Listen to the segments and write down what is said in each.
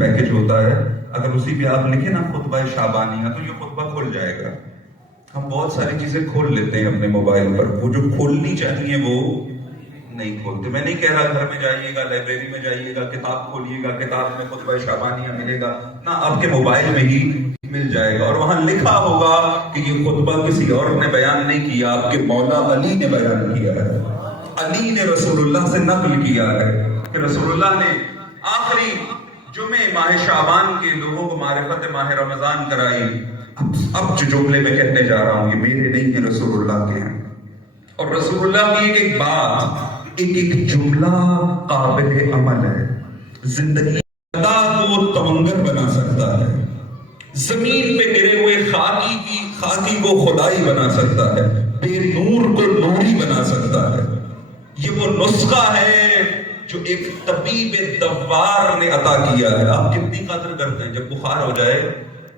Package ہوتا ہے، اگر اسی پہ آپ لکھیں نا خطبہ شعبانیہ تو یہ خطبہ کھل جائے گا۔ ہم بہت ساری چیزیں کھول لیتے ہیں اپنے موبائل پر، وہ جو کھولنی چاہیے وہ نہیں کھولتے۔ میں نہیں کہہ رہا گھر میں جائیے گا، لائبریری میں جائیے گا، کتاب کھولیے گا، کتاب میں خطبہ شعبانیہ ملے گا نہ، آپ کے موبائل میں ہی مل جائے گا، اور وہاں لکھا ہوگا کہ یہ خطبہ کسی اور نے بیان نہیں کیا، آپ کے مولا علی نے بیان کیا ہے، علی نے رسول اللہ سے نقل کیا ہے کہ رسول اللہ نے آخری جمعے ماہ شعبان کے لوگوں کو معرفت ماہ رمضان کرائی۔ اب جو جملے میں کہنے جا رہا ہوں یہ میرے نہیں ہیں، رسول اللہ کے ہیں، اور رسول اللہ کی ایک بات، ایک جملہ قابل عمل ہے، زندگی کو تمنگر بنا سکتا ہے، زمین پہ گرے ہوئے خاکی کو خدائی بنا سکتا ہے، بے نور کو نوری بنا سکتا ہے۔ یہ وہ نسخہ ہے جو ایک طبیب دوار نے عطا کیا ہے۔ آپ کتنی قدر کرتے ہیں جب بخار ہو جائے،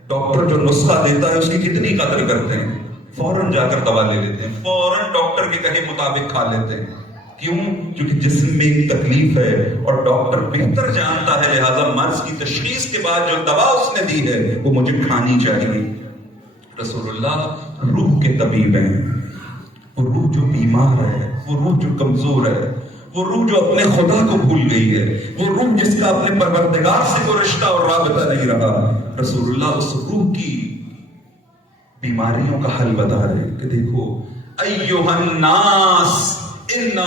ڈاکٹر جو نسخہ دیتا ہے اس کی کتنی قدر کرتے ہیں؟ فوراً جا کر دوا لے لیتے ہیں، فوراً ڈاکٹر کے کہے مطابق کھا لیتے ہیں۔ کیوں؟ کیونکہ جسم میں ایک تکلیف ہے اور ڈاکٹر بہتر جانتا ہے، لہذا مرض کی تشخیص کے بعد جو دوا اس نے دی ہے وہ مجھے کھانی چاہیے۔ رسول اللہ روح کے طبیب ہیں، وہ روح جو بیمار ہے، وہ روح جو کمزور ہے، وہ روح جو اپنے خدا کو بھول گئی ہے، وہ روح جس کا اپنے پروردگار سے کوئی رشتہ اور رابطہ نہیں رہا، رسول اللہ اس روح کی بیماریوں کا حل بتا رہے کہ دیکھو ایھا الناس انہ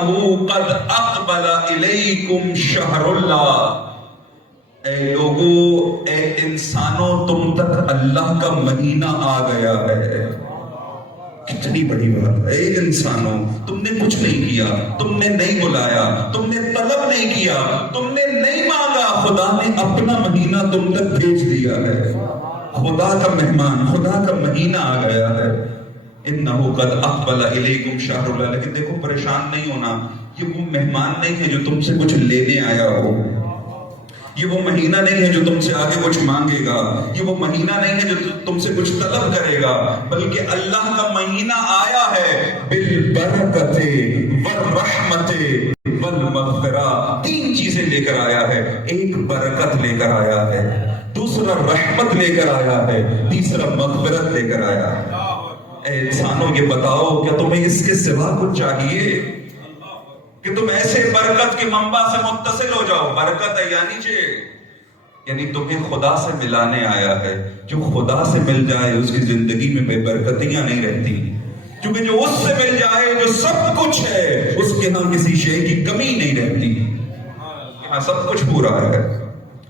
قد اقبل الیکم شہر اللہ، اے لوگو، اے انسانوں، تم تک اللہ کا مہینہ آ گیا ہے۔ کتنی بڑی بات ہے، اے انسانوں، تم نے کچھ نہیں کیا، تم نے نہیں بلایا، تم نے طلب نہیں کیا، تم نے نہیں مانگا، خدا نے اپنا مہینہ تم تک بھیج دیا ہے۔ خدا کا مہمان، خدا کا مہینہ آ گیا ہے۔ انہو قد اقبل الیکم شہر اللہ، لیکن دیکھو پریشان نہیں ہونا، یہ وہ مہمان نہیں ہے جو تم سے کچھ لینے آیا ہو، یہ وہ مہینہ نہیں ہے جو تم سے آگے کچھ مانگے گا، یہ وہ مہینہ نہیں ہے جو تم سے کچھ طلب کرے گا، بلکہ اللہ کا مہینہ آیا ہے بالبرکت والرحمت والمغفرہ۔ تین چیزیں لے کر آیا ہے، ایک برکت لے کر آیا ہے، دوسرا رحمت لے کر آیا ہے، تیسرا مغفرت لے کر آیا ہے۔ اے انسانوں یہ بتاؤ، کیا تمہیں اس کے سوا کچھ چاہیے کہ تم ایسے برکت کے منبع سے متصل ہو جاؤ؟ برکت ہے یعنی تمہیں خدا سے ملانے آیا ہے۔ جو خدا سے مل جائے اس کی زندگی میں بے برکتیاں نہیں رہتی، کیونکہ جو اس سے مل جائے جو سب کچھ ہے، اس کے ہاں کسی شے کی کمی نہیں رہتی، یہاں سب کچھ پورا ہے،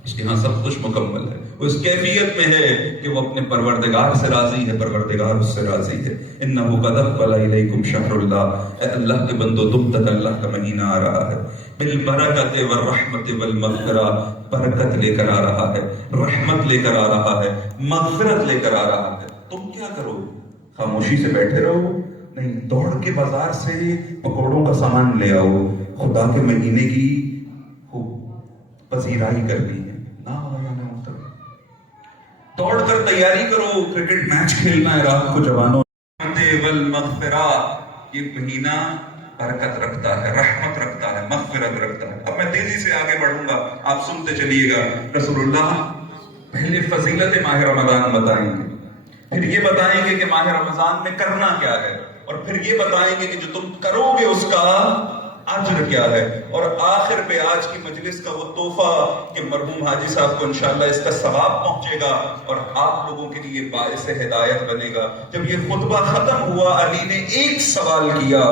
اس کے ہاں سب کچھ مکمل ہے، وہ اس کیفیت میں ہے کہ وہ اپنے پروردگار سے راضی ہے، پروردگار اس سے راضی ہے۔ انہو قد اقبل الیکم شہر اللہ، اے اللہ کے بندو تم تک اللہ کا مہینہ آ رہا ہے، بالبرکت والرحمت والمغفرہ، برکت لے کر آ رہا ہے، رحمت لے کر آ رہا ہے، مغفرت لے کر آ رہا ہے۔ تم کیا کرو؟ خاموشی سے بیٹھے رہو؟ نہیں، دوڑ کے بازار سے پکوڑوں کا سامان لے آؤ، خدا کے مہینے کی پذیرائی کرنی ہے، دوڑ کر تیاری کرو، کرکٹ میچ کھیلنا ہے رات کو جوانوں۔ والمغفرہ، یہ مہینہ برکت رکھتا ہے، رحمت رکھتا ہے، مغفرت رکھتا ہے۔ اب میں تیزی سے آگے بڑھوں گا، آپ سنتے چلیے گا۔ رسول اللہ پہلے فضیلت ماہ رمضان بتائیں گے، پھر یہ بتائیں گے کہ ماہ رمضان میں کرنا کیا ہے، اور پھر یہ بتائیں گے کہ جو تم کرو گے اس کا اجر کیا ہے، اور آخر پہ آج کی مجلس کا وہ تحفہ کہ مرحوم حاجی صاحب کو انشاءاللہ اس کا ثواب پہنچے گا اور آپ لوگوں کے لیے باعث ہدایت بنے گا۔ جب یہ خطبہ ختم ہوا، علی نے ایک سوال کیا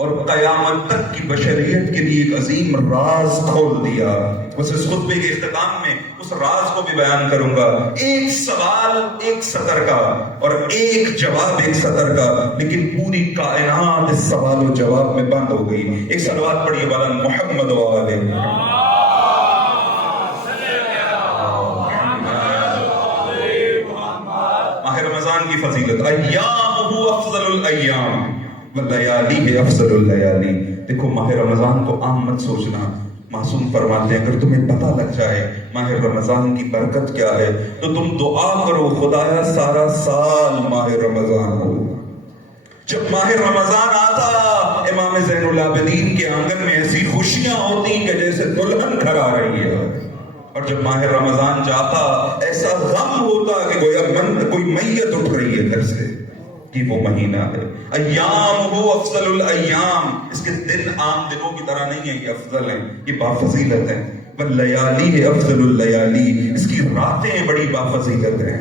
اور قیامت تک کی بشریت کے لیے ایک عظیم راز کھول دیا۔ بس اس خطبے کے اختتام میں اس راز کو بھی بیان کروں گا۔ ایک سوال ایک سطر کا اور ایک جواب ایک سطر کا، لیکن پوری کائنات اس سوال و جواب میں بند ہو گئی۔ ایک صلوات پڑھیے مولانا محمد والے۔ ماہ رمضان کی فضیلت، ایامہ افضل الایام واللیالی افضل اللیالی۔ دیکھو ماہ رمضان کو عام مت سوچنا، معصوم فرماتے ہیں اگر تمہیں پتہ لگ جائے ماہ رمضان کی برکت کیا ہے تو تم دعا کرو خدایا سارا سال ماہ رمضان ہو۔ جب ماہ رمضان آتا امام زین العابدین کے آنگن میں ایسی خوشیاں ہوتی کہ جیسے دلہن گھر آ رہی ہے، اور جب ماہ رمضان جاتا ایسا غم ہوتا کہ گویا کوئی میت اٹھ رہی ہے گھر سے، کہ وہ مہینہ ہے۔ ایام ہو افضل الایام، اس کے دن عام دنوں کی طرح نہیں ہے، یہ افضل ہیں، یہ بافضیلت ہیں۔ واللیالی ہے افضل اللیالی، اس کی راتیں بڑی بافضیلت ہیں۔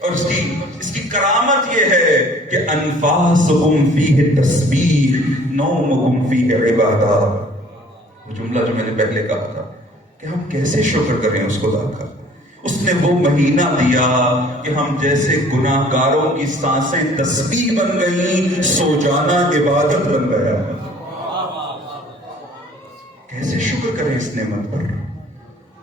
اور اس کی کرامت یہ ہے کہ انفاسکم فیہ تسبیح نومکم فیہ عبادہ۔ وہ جملہ جو میں نے پہلے کہا تھا کہ ہم کیسے شکر کریں اس خدا کا، اس نے وہ مہینہ دیا کہ ہم جیسے گناہ گاروں کی سانسیں تسبیح بن گئیں، سو جانا عبادت بن گیا۔ کیسے شکر کریں اس نعمت پر،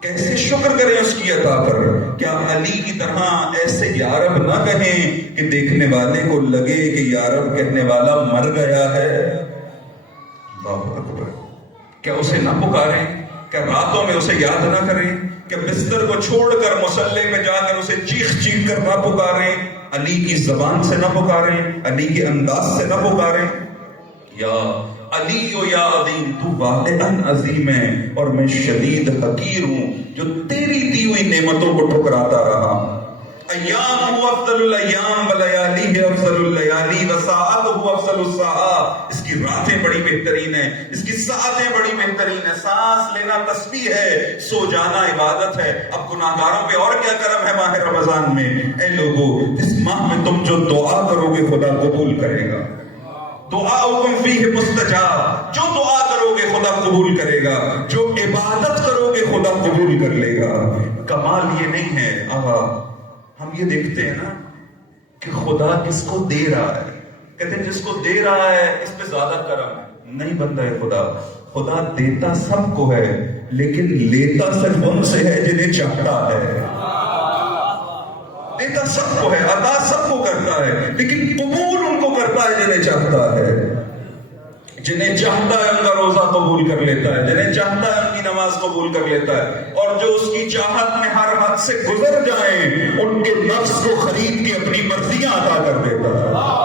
کیسے شکر کریں اس کی عطا پر۔ کیا علی کی طرح ایسے یا رب نہ کہیں کہ دیکھنے والے کو لگے کہ یا رب کہنے والا مر گیا ہے؟ اللہ اکبر۔ کیا اسے نہ پکاریں؟ کیا راتوں میں اسے یاد نہ کریں؟ کہ بستر کو چھوڑ کر مصلے پہ جا کر اسے چیخ چیخ کر نہ پکاریں؟ علی کی زبان سے نہ پکاریں، علی کے انداز سے نہ پکاریں؟ یا علی و یا عظیم، تو واقعاً عظیم ہے اور میں شدید حقیر ہوں جو تیری دی ہوئی نعمتوں کو ٹھکراتا رہا۔ ایام هو افضل الایام ولیالی ہے افضل اللیالی وساعت هو افضل الساعات، اس کی راتیں بڑی بہترین ہیں، اس کی ساعتیں بڑی بہترین ہیں۔ سانس لینا تسبیح ہے، سو جانا عبادت ہے۔ اب گناہگاروں پہ اور کیا کرم ہے ماہ رمضان میں؟ اے لوگو، اس ماہ میں تم جو دعا کرو گے خدا قبول کرے گا۔ دعاؤکم فیہ مستجاب، جو دعا کرو گے خدا قبول کرے گا، جو عبادت کرو گے خدا قبول کر لے گا۔ کمال یہ نہیں ہے آہا، ہم یہ دیکھتے ہیں نا کہ خدا کس کو دے رہا ہے، کہتے ہیں جس کو دے رہا ہے اس پہ زیادہ کرم ہے۔ نہیں بندہ ہے خدا، خدا دیتا سب کو ہے لیکن لیتا صرف ان سے ہے جنہیں چاہتا ہے۔ دیتا سب کو ہے، عطا سب کو کرتا ہے، لیکن قبول ان کو کرتا ہے جنہیں چاہتا ہے۔ جنہیں چاہتا ہے ان کا روزہ قبول کر لیتا ہے، جنہیں چاہتا ہے ان کی نماز قبول کر لیتا ہے، اور جو اس کی چاہت میں ہر حد سے گزر جائیں ان کے نفس کو خرید کے اپنی مرضیاں عطا کر دیتا ہے۔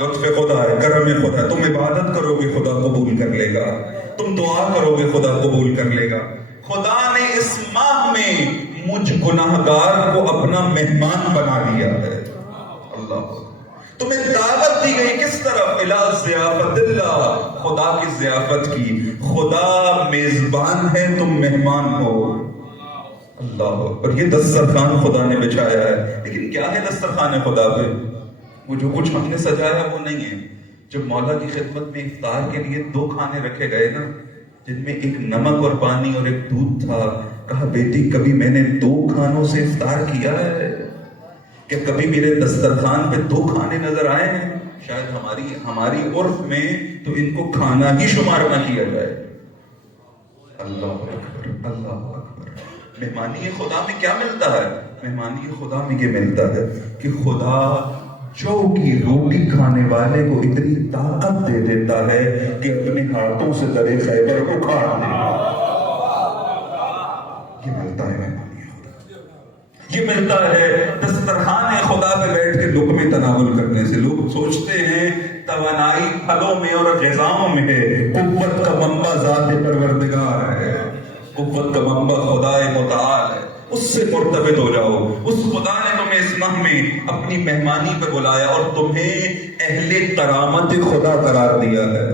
لطف خدا ہے، کرم خدا ہے، تم عبادت کرو گے خدا قبول کر لے گا، تم دعا کرو گے خدا قبول کر لے گا۔ خدا نے اس ماہ میں مجھ گناہگار کو اپنا مہمان بنا دیا ہے۔ اللہ، تمہیں دعوت دی گئی کس طرف؟ الی ضیافت اللہ، خدا کی ضیافت کی۔ خدا میزبان ہے، تم مہمان ہو۔ اللہ، اور یہ دسترخوان خدا نے بچھایا ہے، لیکن کیا ہے دسترخوان خدا پہ؟ وہ جو کچھ ہم نے سجایا وہ نہیں ہے۔ جب مولا کی خدمت میں افطار کے لیے 2 کھانے رکھے گئے نا، جن میں ایک نمک اور پانی اور ایک دودھ تھا، کہا بیٹی کبھی میں نے 2 کھانوں سے افطار کیا ہے؟ کہ کبھی میرے دسترخوان پہ 2 کھانے نظر آئے ہیں؟ شاید ہماری عرف میں تو ان کو کھانا ہی شمار نہ کیا جائے۔ اللہ اکبر، اللہ اکبر۔ مہمانی خدا میں کیا ملتا ہے؟ مہمانی خدا میں یہ ملتا ہے کہ خدا جو کی روٹی کھانے والے کو اتنی طاقت دے دیتا ہے کہ اپنے ہاتھوں سے درے خیبر کو کھا دے۔ یہ ملتا ہے مہمانی خدا، یہ ملتا ہے دسترخوان خدا پہ بیٹھ کے لقمے تناول کرنے سے۔ لوگ سوچتے ہیں توانائی پھلوں میں اور غذاؤں میں ہے، قوت کا منبع ذات پروردگار ہے، قوت کا منبع خدا متعال ہے، اس سے مرتبط ہو جاؤ۔ اس خدا نے تمہیں اس ماہ میں اپنی مہمانی پہ بلایا اور تمہیں اہل کرامت خدا قرار دیا ہے،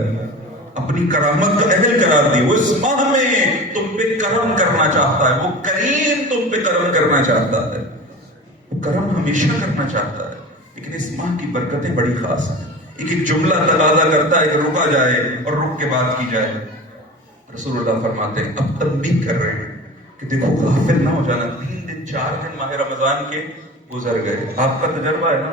اپنی کرامت کا اہل قرار دیا۔ وہ اس ماہ میں تم پہ کرم کرنا چاہتا ہے، وہ کریم تم پہ کرم کرنا چاہتا ہے، وہ کرم ہمیشہ کرنا چاہتا ہے، لیکن اس ماہ کی برکتیں بڑی خاص ہیں۔ ایک جملہ تقاضا کرتا ہے کہ رکا جائے اور رک کے بات کی جائے۔ رسول اللہ فرماتے ہیں، اب تنبیہ کر رہے ہیں کہ دیکھو غافل نہ ہو جانا۔ 3 دن 4 دن ماہ رمضان کے گزر گئے، آپ کا تجربہ ہے نا،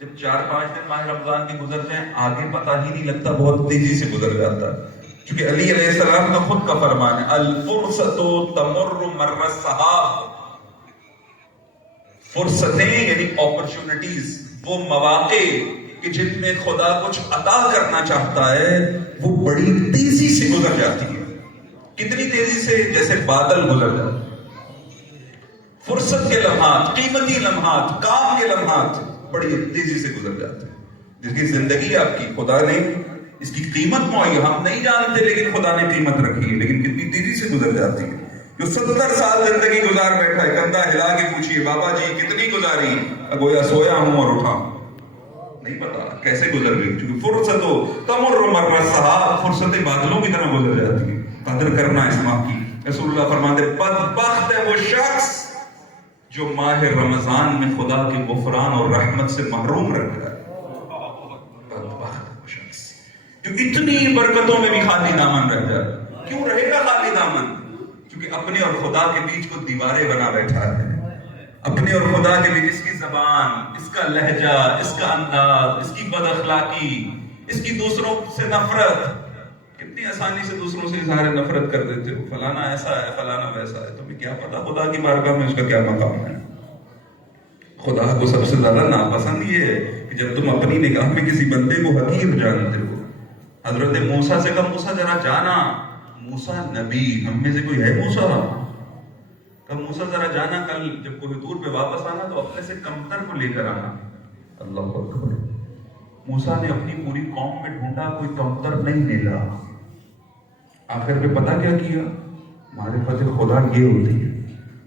جب 4-5 دن ماہ رمضان کے گزر جائیں آگے پتہ ہی نہیں لگتا، بہت تیزی سے گزر جاتا ہے۔ کیونکہ علی علیہ السلام کا خود کا فرمان ہے، الفرصت تمر مر السحاب۔ فرصتیں یعنی اپرچونٹیز، وہ مواقع کہ جن میں خدا کچھ عطا کرنا چاہتا ہے وہ بڑی تیزی سے گزر جاتی ہے. کتنی تیزی سے؟ جیسے بادل گزر جاتے ہیں. فرصت کے لمحات، قیمتی لمحات، کام کے لمحات بڑی تیزی سے گزر جاتے ہیں. جس کی زندگی آپ کی خدا نے اس کی قیمت معین ہم نہیں جانتے، لیکن خدا نے قیمت رکھی ہے، لیکن کتنی تیزی سے گزر جاتی ہے. جو 70 سال زندگی گزار بیٹھا ہے، کندھا ہلا کے پوچھیے بابا جی کتنی گزاری؟ گویا سویا ہوں اور اٹھا، نہیں پتا کیسے گزر گئی. کیونکہ فرصت ہو تمر مر السحاب، فرصتیں بادلوں کی طرح گزر جاتی ہیں. قدر کرنا اس ماہ کی. رسول اللہ فرماتے بدبخت ہے وہ شخص جو ماہ رمضان میں خدا کے غفران اور رحمت سے محروم رہ گیا. بدبخت ہے وہ شخص جو اتنی برکتوں میں بھی خالی دامن رہ جائے. کیوں رہے گا خالی دامن؟ کیونکہ اپنے اور خدا کے بیچ کو دیواریں بنا بیٹھا ہے. اپنے اور خدا کے بیچ اس کی زبان، اس کا لہجہ، اس کا انداز، اس کی بد اخلاقی، اس کی دوسروں سے نفرت. کتنی آسانی سے دوسروں سے اظہار نفرت کر دیتے ہو، فلانا ایسا ہے، فلانا ویسا ہے. تمہیں کیا پتا خدا کی بارگاہ میں اس کا کیا مقام ہے؟ خدا کو سب سے زیادہ ناپسند یہ ہے کہ جب تم اپنی نگاہ میں کسی بندے کو حقیر جانتے ہو. حضرت موسیٰ سے کہا موسیٰ ذرا جانا. موسیٰ نبی، ہم میں سے کوئی ہے موسیٰ؟ کہا موسیٰ ذرا جانا، کل جب کوہ طور پہ واپس آنا تو اپنے سے کمتر کو لے کر آنا. اللہ اکبر. موسیٰ نے اپنی پوری قوم میں ڈھونڈا، کوئی کمتر نہیں ملا. آخر میں پتہ کیا کیا؟ معرفت خدا یہ ہوتی ہے.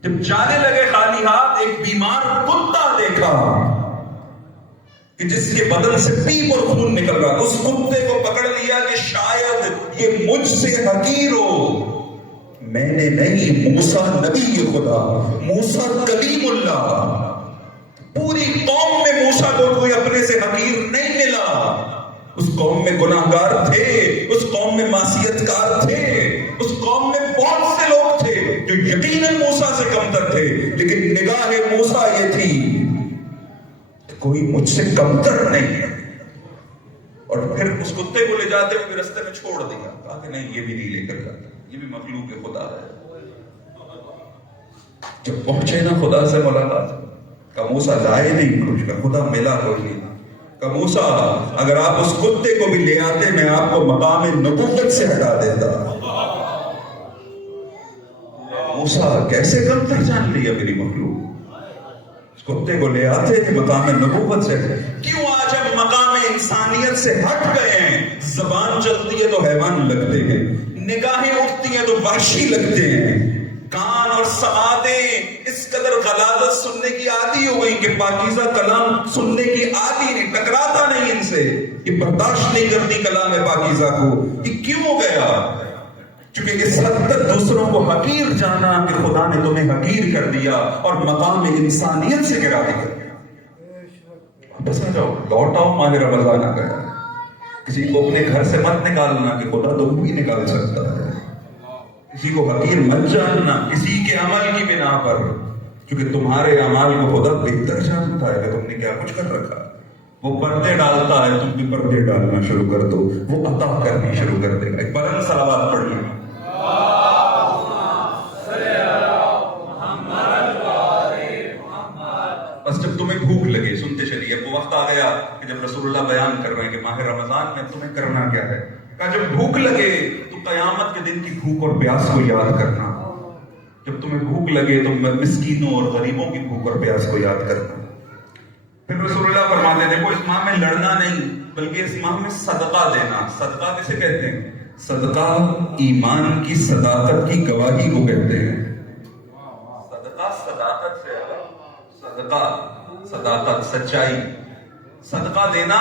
جب جانے لگے خالی ہاتھ، ایک بیمار کتا دیکھا کہ جس کے بدن سے پیپ اور خون نکل رہا. اس کتے کو پکڑ لیا کہ شاید یہ مجھ سے حقیر ہو. میں نے نہیں، موسیٰ نبی خدا، موسیٰ کلیم اللہ. پوری قوم میں موسیٰ کو کوئی اپنے سے حقیر نہیں ملا. اس قوم میں گناہگار تھے، اس قوم میں معصیت کار تھے، اس قوم میں بہت سے لوگ تھے جو یقیناً موسیٰ سے کمتر تھے، لیکن نگاہ موسیٰ یہ تھی کوئی مجھ سے کمتر نہیں ہے. اور پھر اس کتے کو لے جاتے ہوئے رستے میں چھوڑ دیا. کہا کہ نہیں، یہ بھی نہیں لے کر جاتا، یہ بھی مخلوق خدا ہے. جب پہنچے نا خدا سے ملاقات، کہ موسیٰ لائے نہیں کچھ، کہ خدا ملا کوئی نہیں. کہ موسیٰ اگر آپ اس کتے کو بھی لے آتے میں آپ کو مقام نبوت سے ہٹا دیتا. موسیٰ کیسے کمتر جان لیا میری مخلوق. اس کتے کو لے آتے کہ مقام نبوت سے. کیوں آج ہم مقام انسانیت سے ہٹ گئے ہیں؟ زبان چلتی ہے تو حیوان لگتے ہیں، نگاہیں اٹھتی ہیں تو وحشی لگتے ہیں، کان اور سماعتیں اس قدر غلاظت سننے کی عادی ہو گئی کہ پاکیزہ کلام سننے کی عادی نہیں، ٹکراتا نہیں ان سے، یہ برداشت نہیں کرتی کلام پاکیزہ کو. یہ کیوں ہو گیا؟ چونکہ اس حد تک دوسروں کو حقیر جانا کہ خدا نے تمہیں حقیر کر دیا اور مقام انسانیت سے گرا دیا. واپس آ جاؤ، لوٹ آؤ. ماہ رمضان آ گیا. کسی کو اپنے گھر سے مت نکالنا کہ خدا تم بھی نکال سکتا ہے. کسی کو حقیر مت جاننا کسی کے عمل کی بنا پر، کیونکہ تمہارے اعمال کو خدا بہتر جانتا ہے کہ تم نے کیا کچھ کر رکھا. وہ پردے ڈالتا ہے، تم بھی پردے ڈالنا شروع کر دو، وہ عطا کرنی شروع کر دے گا. ایک بلند صلوات پڑھیے. بس جب تمہیں بھوک لگے، سنتے چلیے، وہ وقت آ گیا کہ جب رسول اللہ بیان کر رہے ہیں کہ ماہ رمضان میں تمہیں کرنا کیا ہے. کہا جب بھوک لگے تو قیامت کے دن کی بھوک اور پیاس کو یاد کرنا. جب تمہیں بھوک لگے تو مسکینوں اور غریبوں کی بھوک اور پیاس کو یاد کرنا. پھر رسول اللہ فرماتے ہیں دیکھو اس ماہ میں لڑنا نہیں بلکہ اس ماہ میں صدقہ دینا. صدقہ کسے کہتے ہیں؟ صدقہ ایمان کی صداقت کی گواہی کو کہتے ہیں. صدقہ صداقت سے ہے. صدقہ صداقت، سچائی. صدقہ دینا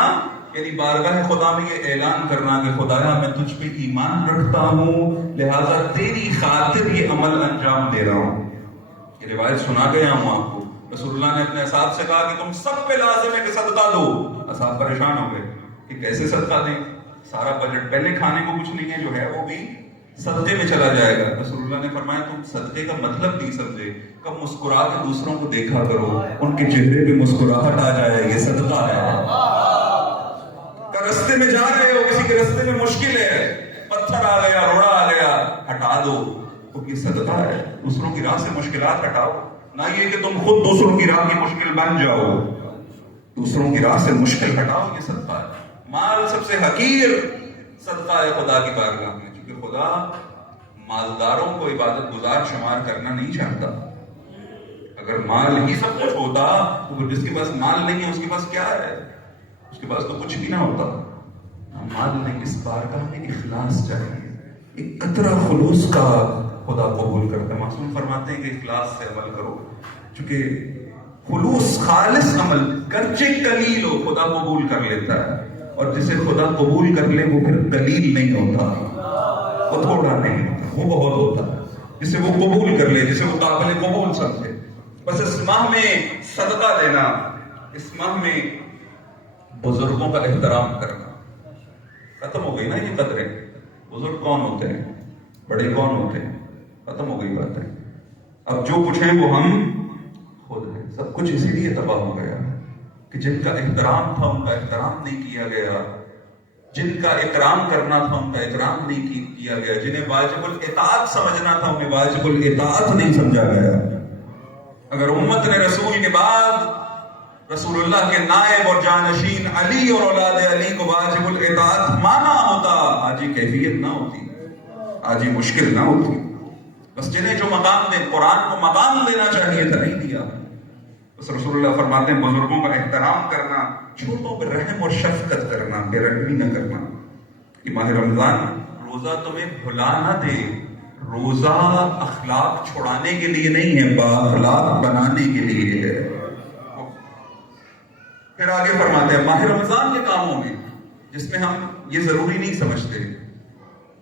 یعنی بارگاہ خدا میں یہ اعلان کرنا کہ خدایا میں تجھ پہ ایمان رکھتا ہوں، لہذا تیری خاطر یہ عمل انجام دے رہا ہوں. یہ روایت سنا گیا ہوں آپ کو. رسول اللہ نے اپنے اصحاب سے کہا کہ تم سب پہ لازم ہے کہ صدقہ دو. اصحاب پریشان ہو گئے کہ کیسے صدقہ دیں، سارا بجٹ پہلے کھانے کو کچھ نہیں ہے، جو ہے وہ بھی صدقے میں چلا جائے گا. رسول اللہ نے فرمایا تم صدقے کا مطلب نہیں سمجھے. کب مسکرا کے دوسروں کو دیکھا کرو، ان کے چہرے پہ مسکراہٹ آ جائے، یہ صدقہ ہے. رستے میں جا رہے ہو، کسی کے رستے میں مشکل ہے، پتھر آ گیا، روڑا آ گیا، ہٹا دو، تو یہ صدقہ ہے. دوسروں کی راہ سے مشکلات ہٹاؤ، نہ یہ کہ تم خود دوسروں کی راہ کی مشکل بن جاؤ. دوسروں کی راہ سے مشکل ہٹاؤ، یہ صدقہ ہے۔ مال سب سے حقیر صدقہ ہے خدا کی بارگاہ میں، کیونکہ خدا مالداروں کو عبادت گزار شمار کرنا نہیں چاہتا۔ اگر مال ہی سب کچھ ہوتا تو پھر جس کے پاس مال نہیں ہے اس کے پاس کیا ہے؟ اس کے پاس تو کچھ بھی نہ ہوتا۔ مال نہیں، اس بارگاہ میں اخلاص چاہیے، ایک قطرہ خلوص کا خدا قبول کرتا ہے۔ معصوم فرماتے ہیں کہ اخلاص سے عمل کرو، چونکہ خلوص خالص عمل گرچہ قلیل ہو خدا قبول کر لیتا ہے، اور جسے خدا قبول کر لے وہ پھر قلیل نہیں ہوتا، وہ تھوڑا نہیں ہوتا، وہ بہت ہوتا ہے۔ جسے وہ قبول کر لے، جسے وہ قابل قبول سمجھے۔ بس اس ماہ میں صدقہ دینا، اس ماہ میں بزرگوں کا احترام کرنا، ختم ہو گئی نا یہ قدریں۔ بزرگ کون ہوتے ہیں؟ بڑے کون ہوتے ہیں؟ ختم ہو گئی باتیں۔ اب جو کچھ ہے وہ ہم خود ہیں۔ سب کچھ اسی لیے تباہ ہو گیا کہ جن کا احترام تھا ان کا احترام نہیں کیا گیا، جن کا اکرام کرنا تھا ان کا اکرام نہیں کیا گیا، جنہیں واجب الاطاعت سمجھنا تھا انہیں واجب الاطاعت نہیں سمجھا گیا۔ اگر امت نے رسول کے بعد رسول اللہ کے نائب اور جانشین علی اور اولاد علی کو واجب الاطاعت مانا ہوتا، آج یہ کیفیت نہ ہوتی، آج یہ مشکل نہ ہوتی۔ بس جنہیں جو مقام دے، قرآن کو مقام دینا چاہیے تھا نہیں دیا۔ بس رسول اللہ فرماتے ہیں بزرگوں کا احترام کرنا، چھوٹوں پہ رحم اور شفقت کرنا، بے رحمی نہ کرنا۔ یہ ماہ رمضان روزہ تمہیں بھلا نہ دے، روزہ اخلاق چھڑانے کے لیے نہیں ہے، بااخلاق بنانے کے لیے ہے۔ پھر آگے فرماتے ہیں ماہ رمضان کے کاموں میں، جس میں ہم یہ ضروری نہیں سمجھتے،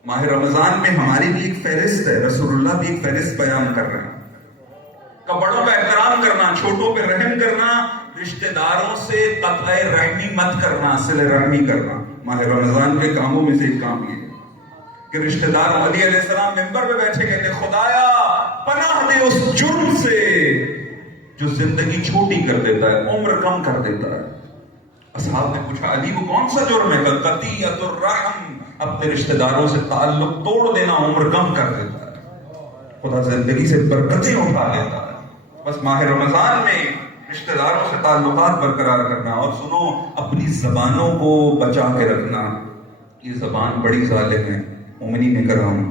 ماہ رمضان میں ہماری بھی ایک فہرست ہے، رسول اللہ بھی ایک فہرست بیان کر رہے ہیں۔ بڑوں کا احترام کرنا، چھوٹوں پہ رحم کرنا، رشتہ داروں سے قطع رحمی مت کرنا، صلہ رحمی کرنا۔ ماہ رمضان کے کاموں میں سے ایک کام یہ ہے کہ رشتہ دار، علی علیہ السلام منبر پہ بیٹھے کہتے ہیں خدایا پناہ دے اس جرم سے جو زندگی چھوٹی کر دیتا ہے، عمر کم کر دیتا ہے۔ اصحاب نے پوچھا علی وہ کون سا جرم ہے؟ قطیعۃ الرحم، اپنے رشتہ داروں سے تعلق توڑ دینا عمر کم کر دیتا ہے، خدا زندگی سے برکتیں اٹھا لیتا ہے۔ بس ماہ رمضان میں رشتہ داروں سے تعلقات برقرار کرنا، اور سنو اپنی زبانوں کو بچا کے رکھنا۔ یہ زبان بڑی ظالم ہے مومنین کرام،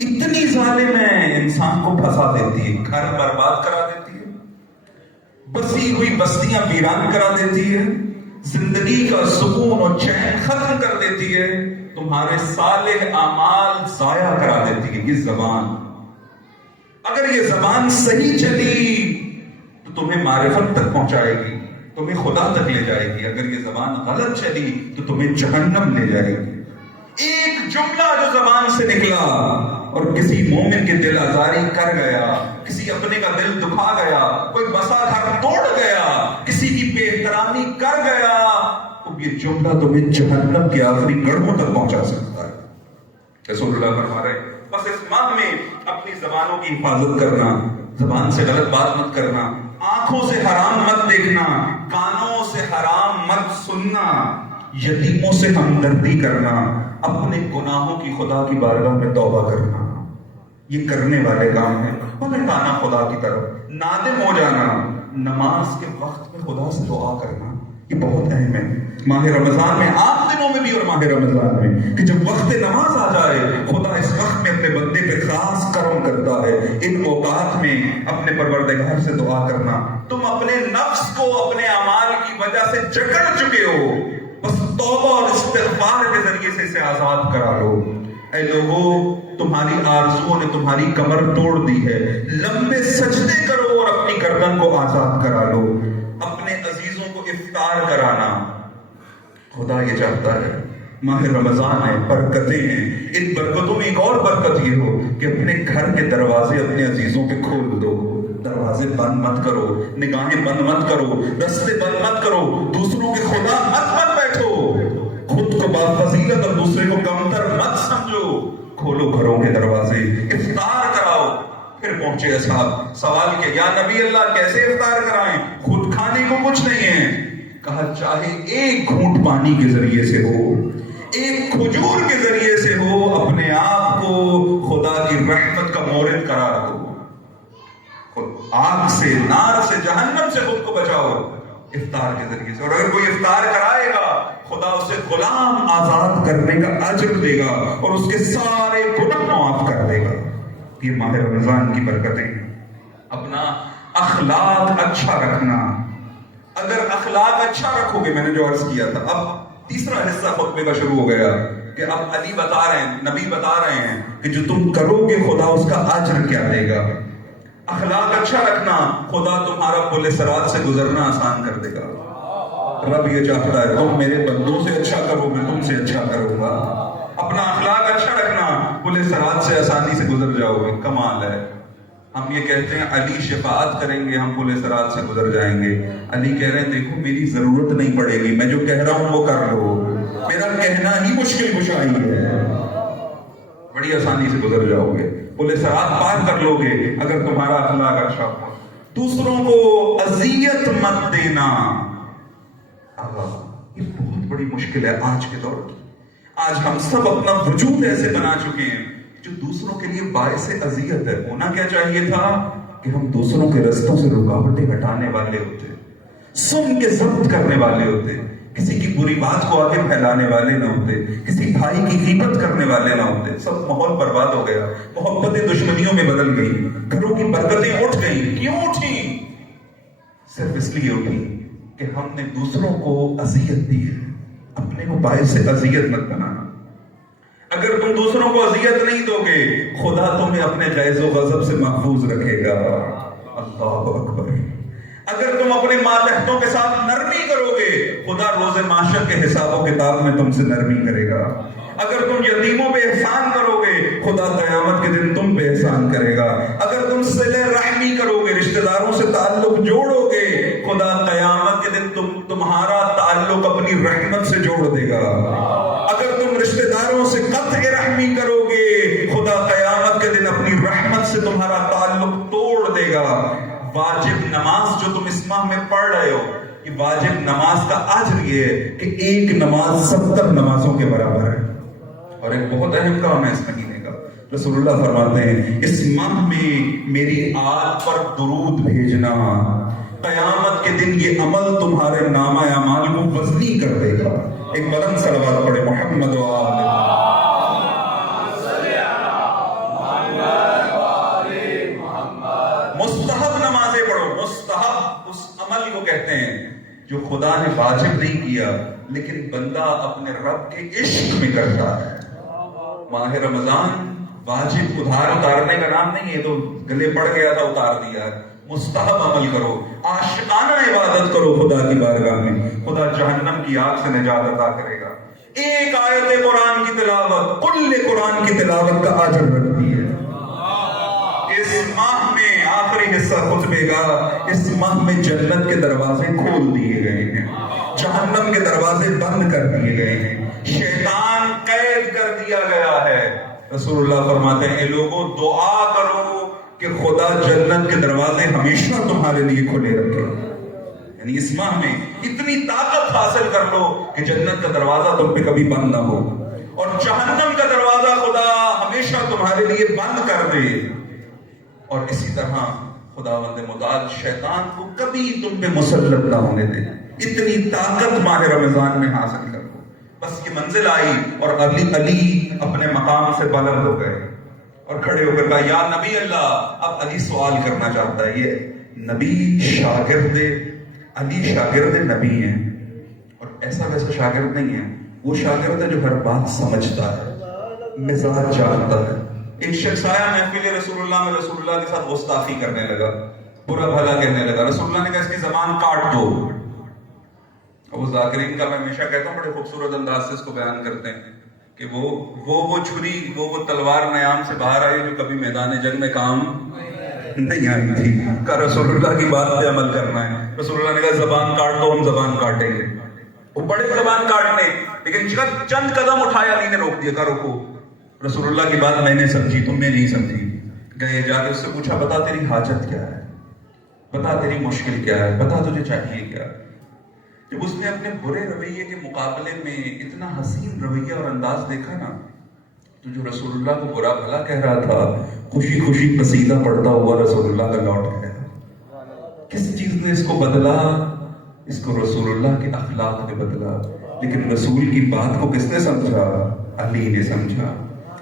اتنی ظالم ہے انسان کو پھنسا دیتی ہے، گھر برباد کرا دیتی ہے، بسی ہوئی بستیاں ویران کرا دیتی ہے، زندگی کا سکون اور چین ختم کر دیتی ہے، تمہارے صالح اعمال ضائع کرا دیتی ہے۔ یہ زبان اگر یہ زبان صحیح چلی تو تمہیں معرفت تک پہنچائے گی، تمہیں خدا تک لے جائے گی۔ اگر یہ زبان غلط چلی تو تمہیں جہنم لے جائے گی۔ ایک جملہ جو زبان سے نکلا اور کسی مومن کے دل آزاری کر گیا، کسی اپنے کا دل دکھا گیا، کوئی بسا گھر توڑ گیا، کسی کی بے احترامی کر گیا، تو یہ جملہ تمہیں جہنم کے آخری گڑھوں تک پہنچا سکتا ہے۔ رسول اللہ فرما رہے ہیں بس اس ماہ میں اپنی زبانوں کی حفاظت کرنا، زبان سے غلط بات مت کرنا، آنکھوں سے حرام مت دیکھنا، کانوں سے حرام مت سننا، یتیموں سے ہمدردی کرنا، اپنے گناہوں کی خدا کی بارگاہ میں توبہ کرنا۔ یہ کرنے والے کام ہیں، پلٹانا خدا کی طرف، نادم ہو جانا، نماز کے وقت میں خدا سے دعا کرنا، یہ بہت اہم ہے۔ ماہ رمضان میں، عام دنوں میں بھی اور ماہ رمضان میں، کہ جب وقت نماز آ جائے خدا اس وقت میں اپنے بندے پہ خاص کرم کرتا ہے۔ ان اوقات میں اپنے پروردگار سے دعا کرنا۔ تم اپنے نفس کو اپنے اعمال کی وجہ سے جکڑ چکے ہو، بس توبہ اور استغفار کے ذریعے سے اسے آزاد کرا لو۔ اے لوگو، تمہاری آرزوؤں نے تمہاری کمر توڑ دی ہے، لمبے سجدے کرو اور اپنی گردن کو آزاد کرا لو۔ اپنے عزیزوں کو افطار کرانا خدا یہ چاہتا ہے۔ ماہ رمضان ہے، برکتیں ہیں، ان برکتوں میں ایک اور برکت یہ ہو کہ اپنے گھر کے دروازے اپنے عزیزوں پہ کھول دو، دروازے بند مت کرو، نگاہیں بند مت کرو، رستے بند مت کرو، دوسروں کے خدا مت بن بیٹھو، خود کو بافضیلت اور دوسرے کو کمتر مت سمجھو، کھولو گھروں کے دروازے، افطار کراؤ۔ پھر پہنچے اصحاب، سوال کیا یا نبی اللہ کیسے افطار کرائیں؟ خود کھانے کو کچھ نہیں ہے، کہا چاہے ایک گھونٹ پانی کے ذریعے سے ہو، ایک کھجور کے ذریعے سے ہو، اپنے آپ کو خدا کی رحمت کا مورد قرار دو، آگ سے، نار سے، جہنم سے خود کو بچاؤ افطار کے ذریعے سے۔ اور کرنے کا اجر دے گا اور اس کے سارے گناہ معاف کر دے گا. یہ ماہ رمضان کی برکتیں ہیں. اپنا اخلاق اچھا رکھنا. اگر اخلاق اچھا رکھو گے، میں نے جو عرض کیا تھا، اب تیسرا حصہ خطبے کا شروع ہو گیا کہ اب علی بتا رہے ہیں، نبی بتا رہے ہیں کہ جو تم کرو گے خدا اس کا اجر کیا دے گا. اخلاق اچھا رکھنا، خدا تمہارا پل صراط سے گزرنا آسان کر دے گا. رب یہ چاہتا ہے تم میرے بندوں سے اچھا کرو، میں تم سے اچھا کروں گا. اپنا اخلاق اچھا رکھنا، پل صراط سے آسانی سے گزر جاؤ گے. کمال ہے. ہم یہ کہتے ہیں علی شفاعت کریں گے، ہم پل صراط سے گزر جائیں گے. علی کہہ رہے ہیں دیکھو میری ضرورت نہیں پڑے گی، میں جو کہہ رہا ہوں وہ کر لو، میرا کہنا ہی مشکل کشائی ہے، بڑی آسانی سے گزر جاؤ گے. پل صراط پار کر لو گے اگر تمہارا اخلاق اچھا ہو. دوسروں کو اذیت مت دینا. یہ بہت بڑی مشکل ہے آج کے دور کی. آج ہم سب اپنا وجود ایسے بنا چکے ہیں جو دوسروں کے لیے باعث اذیت ہے. ہونا کیا چاہیے تھا کہ ہم دوسروں کے رستوں سے رکاوٹیں ہٹانے والے ہوتے، سن کے ضبط کرنے والے ہوتے، کسی کی بری بات کو آگے پھیلانے والے نہ ہوتے، کسی بھائی کی غیبت کرنے والے نہ ہوتے. سب ماحول برباد ہو گیا، محبتیں دشمنیوں میں بدل گئی، گھروں کی برکتیں اٹھ گئی. کیوں اٹھی؟ صرف اس لیے اٹھی کہ ہم نے دوسروں کو اذیت دی ہے. اپنے کو باعث اذیت مت بنانا. اگر تم دوسروں کو اذیت نہیں دو گے، خدا تمہیں اپنے غیظ و غضب سے محفوظ رکھے گا. اللہ اکبر. اگر تم اپنے ماتحتوں کے ساتھ نرمی کرو گے، خدا روز محشر کے حساب و کتاب میں تم سے نرمی کرے گا. اگر تم یتیموں پہ احسان کرو گے، خدا قیامت کے دن تم پہ احسان کرے گا. اگر تم صلہ رحمی کرو گے، رشتہ داروں سے تعلق جوڑو گے، خدا قیامت کے دن تمہارا تعلق اپنی رحمت سے جوڑ دے گا. اگر تم رشتہ داروں سے قطع رحمی کرو گے، خدا قیامت کے دن اپنی رحمت سے تمہارا تعلق توڑ دے گا. واجب نماز جو تم اس ماہ میں پڑھ رہے ہو، یہ واجب نماز کا اجر یہ ہے کہ ایک نماز 70 نمازوں کے برابر ہے. اور ایک بہت اہم کام ہے اس مہینے کا. رسول اللہ فرماتے ہیں اس ماہ میں میری آل پر درود بھیجنا، قیامت کے دن یہ عمل تمہارے نامہ اعمال کو وزنی کر دے گا. ایک بلند صلوات پڑھے محمد و آل مستحب نمازیں پڑھو. مستحب اس عمل کو کہتے ہیں جو خدا نے واجب نہیں کیا لیکن بندہ اپنے رب کے عشق میں کرتا ہے. ماہ رمضان واجب اتارنے کا نام نہیں ہے، تو گلے پڑ گیا تھا اتار دیا. مستحب عمل کرو، عاشقانہ عبادت کرو خدا کی بارگاہ میں. خدا جہنم کی آگ سے نجات عطا کرے گا. ایک آیت قرآن کی تلاوت کل قرآن کی تلاوت کا اجر رکھتی ہے. اس ماہ میں آخری حصہ خطبے کا، اس ماہ میں جنت کے دروازے کھول دیے گئے ہیں، جہنم کے دروازے بند کر دیے گئے ہیں، شیطان قید کر دیا گیا ہے. رسول اللہ فرماتے ہیں اے لوگوں دعا کرو کہ خدا جنت کے دروازے ہمیشہ تمہارے لیے کھلے رکھے. یعنی اس ماہ میں اتنی طاقت حاصل کر لو کہ جنت کا دروازہ تم پہ کبھی بند نہ ہو، اور جہنم کا دروازہ خدا ہمیشہ تمہارے لیے بند کر دے. اور اسی طرح خداوند متعال شیطان کو کبھی تم پہ مسلط نہ ہونے دے. اتنی طاقت ماہ رمضان میں حاصل کر لو. بس یہ منزل آئی اور علی اپنے مقام سے بلند ہو گئے اور کھڑے ہو کر کہا یا نبی اللہ. اب علی سوال کرنا چاہتا ہے. یہ نبی شاگرد، علی شاگرد نبی ہیں، اور ایسا ویسا شاگرد نہیں ہے. وہ شاگرد ہے جو ہر بات سمجھتا ہے، مزاج جانتا ہے. ایک شخص آیا محفل رسول اللہ میں، رسول اللہ کے ساتھ گستاخی کرنے لگا، برا بھلا کہنے لگا. رسول اللہ نے کہا اس کی زبان کاٹ دو. ابو ذاکرین کا میں ہمیشہ کہتا ہوں، بڑے خوبصورت انداز سے اس کو بیان کرتے ہیں کہ وہ چھری، وہ تلوار نیام سے باہر آئی جو کبھی میدان جنگ میں کام نہیں آئی تھی. کہا رسول اللہ کی بات پہ عمل کرنا ہے. رسول اللہ نے کہا زبان کاٹ دو، ہم زبان کاٹیں گے. وہ بڑے زبان کاٹنے، لیکن چند قدم اٹھایا علی نے روک دیا. کہا رکو، رسول اللہ کی بات میں نے سمجھی، تم نے نہیں سمجھی. گئے جا کے اس سے پوچھا بتا تیری حاجت کیا ہے، بتا تیری مشکل کیا ہے، بتا تجھے چاہیے کیا. جب اس نے اپنے برے رویے کے مقابلے میں اتنا حسین رویہ اور انداز دیکھا نا، تو جو رسول اللہ کو برا بھلا کہہ رہا تھا خوشی خوشی قصیدہ پڑھتا ہوا رسول اللہ کا لوٹ گیا. کس چیز نے اس کو بدلا؟ اس کو رسول اللہ کے اخلاق نے بدلا. لیکن رسول کی بات کو کس نے سمجھا؟ علی نے سمجھا.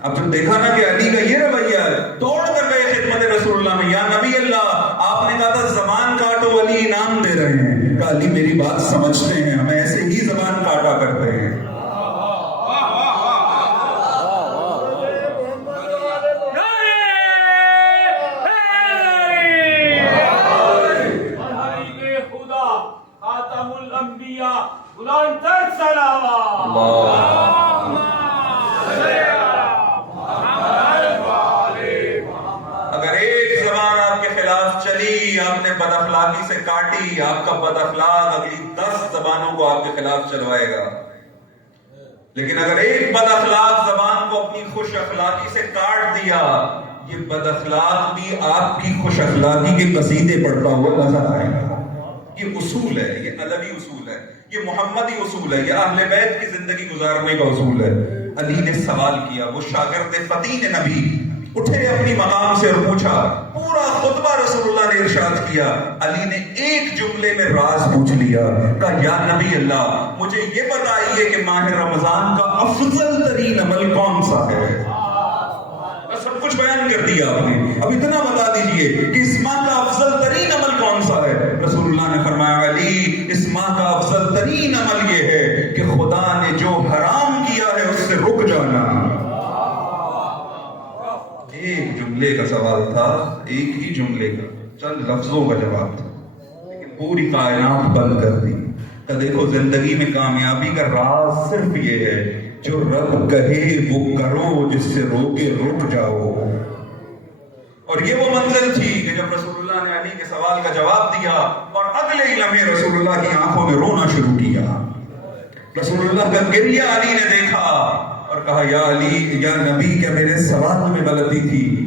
اب جب دیکھا نا کہ علی کا یہ رویہ ہے، توڑ کر گئے خدمت رسول اللہ میں. یا نبی اللہ، آپ نے کہا تھا زبان کاٹو، علی انعام دے رہے ہیں. کہا علی میری بات سمجھتے ہیں، ہمیں ایسے ہی زبان کاٹا کرتے ہیں. اگر ایک زبان آپ کے خلاف چلی، آپ نے بد اخلاقی سے کاٹی، آپ کا بد اخلاق اگلی 10 زبانوں کو آپ کے خلاف چلوائے گا. لیکن اگر ایک بد اخلاق زبان کو اپنی خوش اخلاقی سے کاٹ دیا، یہ بد اخلاق بھی آپ کی خوش اخلاقی کے قصیدے پڑھتا ہوا نظر آئے گا. یہ اصول ہے، یہ ادبی اصول ہے، یہ محمدی اصول ہے، یہ اہل بیت کی زندگی گزارنے کا اصول ہے. علی نے سوال کیا، وہ شاگرد فتین نبی اٹھے اپنی مقام سے اور پوچھا. پورا خطبہ رسول اللہ نے ارشاد کیا. علی نے ایک جملے میں راز پوچھ لیا. کہا یا نبی اللہ، مجھے یہ بتائیے کہ ماہ رمضان کا افضل ترین عمل کون سا ہے؟ سب کچھ بیان کر دیا آپ نے، اب اتنا بتا دیجئے کہ اس ماہ کا افضل ترین عمل کون سا ہے؟ رسول اللہ نے فرمایا علی، اس ماہ کا افضل ترین عمل یہ ہے کہ خدا نے جو حرام کیا ہے اس سے رک جانا. ایک جملے کا سوال تھا، ایک ہی جملے کا، چند لفظوں کا جواب تھا، لیکن پوری کائنات بند کر دی. کہ دیکھو زندگی میں کامیابی کا راز صرف یہ ہے، جو رب کہے وہ کرو، جس سے روکے رک جاؤ. اور یہ وہ منزل تھی کہ جب رسول اللہ نے علی کے سوال کا جواب دیا اور اگلے ہی لمحے رسول اللہ کی آنکھوں میں رونا شروع کیا. رسول اللہ کا گریہ علی نے دیکھا اور کہا یا علی، یا نبی، کیا میرے سوال میں غلطی تھی؟